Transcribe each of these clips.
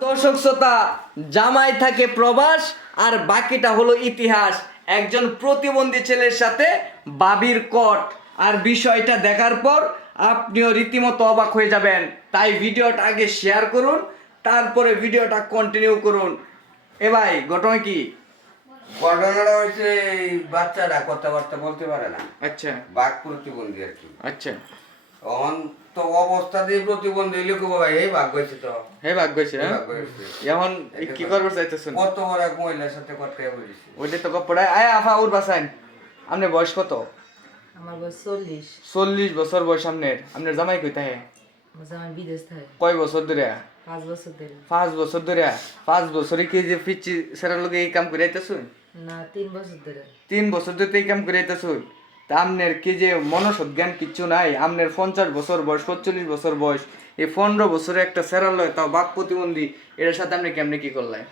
দর্শক শ্রোতা, জামাই থাকে প্রবাস আর বাকিটা হলো ইতিহাস। একজন প্রতিবন্ধী ছেলের সাথে বাবির কট, আর বিষয়টা দেখার পর আপনিও রীতিমতো অবাক হয়ে যাবেন। তাই ভিডিওটা আগে শেয়ার করুন, তারপরে ভিডিওটা কন্টিনিউ করুন। এ ভাই, ঘটনা কি? ঘটনাটা হচ্ছে এই বাচ্চাটা কথাবার্তা বলতে পারে না, আচ্ছা বাক প্রতিবন্ধী আর কি। আচ্ছা, তখন তো অবস্থা দিয়ে প্রতিবন্ধী লোক ভাই এই ভাগ হয়েছে তো হে ভাগ্য হয়েছে। এই হ্যাঁ, ভাগ হয়েছে। এখন কি করবার চাইতেছেন? কত বড় এক মহিলার সাথে কথা বলেছি। ওইটা তো কপড়ায় আয় আফা উর বাসাইন। আপনার বয়স কত? আমার বয়স 40। 40 বছর বয়স। আপনার জামাই কই থাকে? আমার জামাই বিদেশ থাকে কয় বছর ধরে? 5 বছর ধরে। 5 বছর ধরে? 5 বছরে কি যে পিচ্ছি সেরার লোকে এই কাম করে আইতেছুন? না, 3 বছর ধরে। 3 বছর ধরে তো এই কাম করে আইতেছুন। তা আপনার কি যে মনসদ জ্ঞান কিচ্ছু নাই? আপনার 50 বছর বয়স, 45 বছর বয়স, এই 15 বছরে একটা সেরার লয়, তাও বাক প্রতিবন্ধী, এটার সাথে আপনি কেমনে কি করলেন?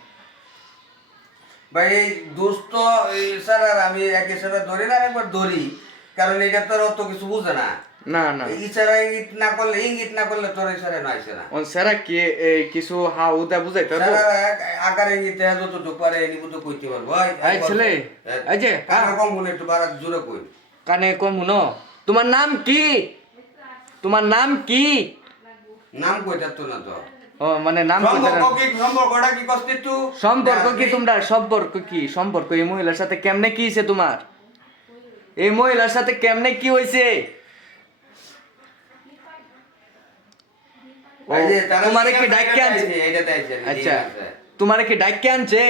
ভাই এই দুষ্ট এই স্যার আর আমি একে সাথে ধরি না, একবার ধরি, কারণ এটা তো আর অত কিছু বুঝে না। না না, ইশারা ইঙ্গিত না করলে তোর ইশারা নয়ছে না। ওন সেরা কি এই কিছু হা উদা বুঝাইতে পারবো? আকার ইঙ্গিতে যতটুকু পারে এই নিবুতো কইতে পারবো। এই ছেলে, এই যে কানা কম বলে একটু বাড়া জোরে কই। কানে কম শুনো। তোমার নাম কি? তোমার নাম কি? নাম কইতা তো না তো। ও মানে নাম কইতে না। সম্পর্কটা কি কষ্ট একটু? সম্পর্ক কি তোমরা? সম্পর্ক কি? সম্পর্ক এই মহিলার সাথে কেমনে কি হয়েছে তোমার? এই মহিলার সাথে কেমনে কি হয়েছে? এই যে তারা তোমারে কি কি ডাইকে আনছে? এটা দেইছে। আচ্ছা, তোমারে কি ডাইকে আনছে?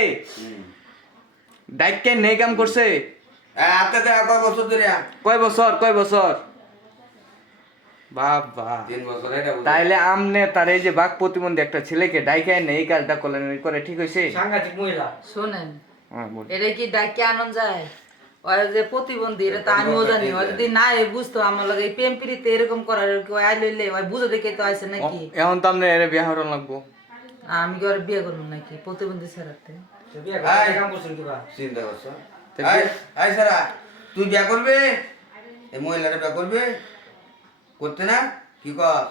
ডাইকে নেই কাম করছে? আপনি তো কয় বছর ধরে? কয় বছর? কয় বছর? বাবা, 3 বছর এটা বুঝা। তাইলে আমনে তার এই যে বাক প্রতিবন্ধী একটা ছেলেকে ডাইকে এনে এই কাজটা করলেন, করে ঠিক হয়েছে? সাংঘাতিক মহিলা। শোনেন, হ্যাঁ, বল। এটা কি ডাকে আনন্দ যায়? ওই যে প্রতিবন্ধী, এটা তো আমিও জানি। ওই যদি না বুঝতো আমার লাগে এই প্রেম প্রীতি এরকম করার কেউ আই লইলে ওই বুঝে দেখে তো আইছে নাকি? এখন তো আপনি এর বিয়ে হরণ লাগবো। আমি কি ওর বিয়ে করবো নাকি প্রতিবন্ধী ছাড়াতে? তো বিয়ে করে কাম করছেন কি বা? চিন্তা করছো? তো আই সারা তুই বিয়া করবে? এই মহিলাটা বিয়া করবে? করতে না? কি কর?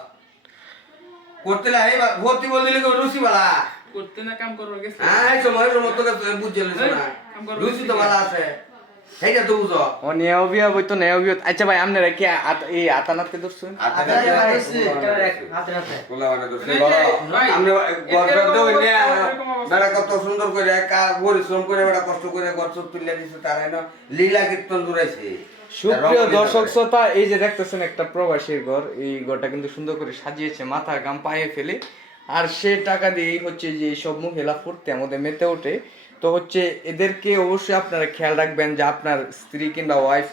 করতে না এই ভর্তি বল দিলে রুচি বালা। করতে না কাম করবার গেছে। হ্যাঁ সময় মতো বুঝে না। রুচি তো ভালো আছে। এইটা তো বুঝো। ও নেও বিয়া বই তো নেও বিয়া। আচ্ছা ভাই, আপনারা কি এই আতানাতকে ধরছেন? হাতে হাতে। কোলা মানে তো সেই বড় আমরা গর্ব হইলে বেড়া কত সুন্দর করে পরিশ্রম করে বেড়া কষ্ট করে গর্ব তুলে দিছে, তার না লীলা কীর্তন দূরাইছে। সুপ্রিয় দর্শক শ্রোতা, এই যে দেখতেছেন একটা প্রবাসীর ঘর, এই ঘরটা কিন্তু সুন্দর করে সাজিয়েছে, মাথা গাম পায়ে ফেলে। আর সে টাকা দিয়েই হচ্ছে যে সব মহিলা ফুর্তি আমাদের মেতে ওঠে। তো হচ্ছে এদেরকে অবশ্যই আপনারা খেয়াল রাখবেন যে আপনার স্ত্রী কিংবা ওয়াইফ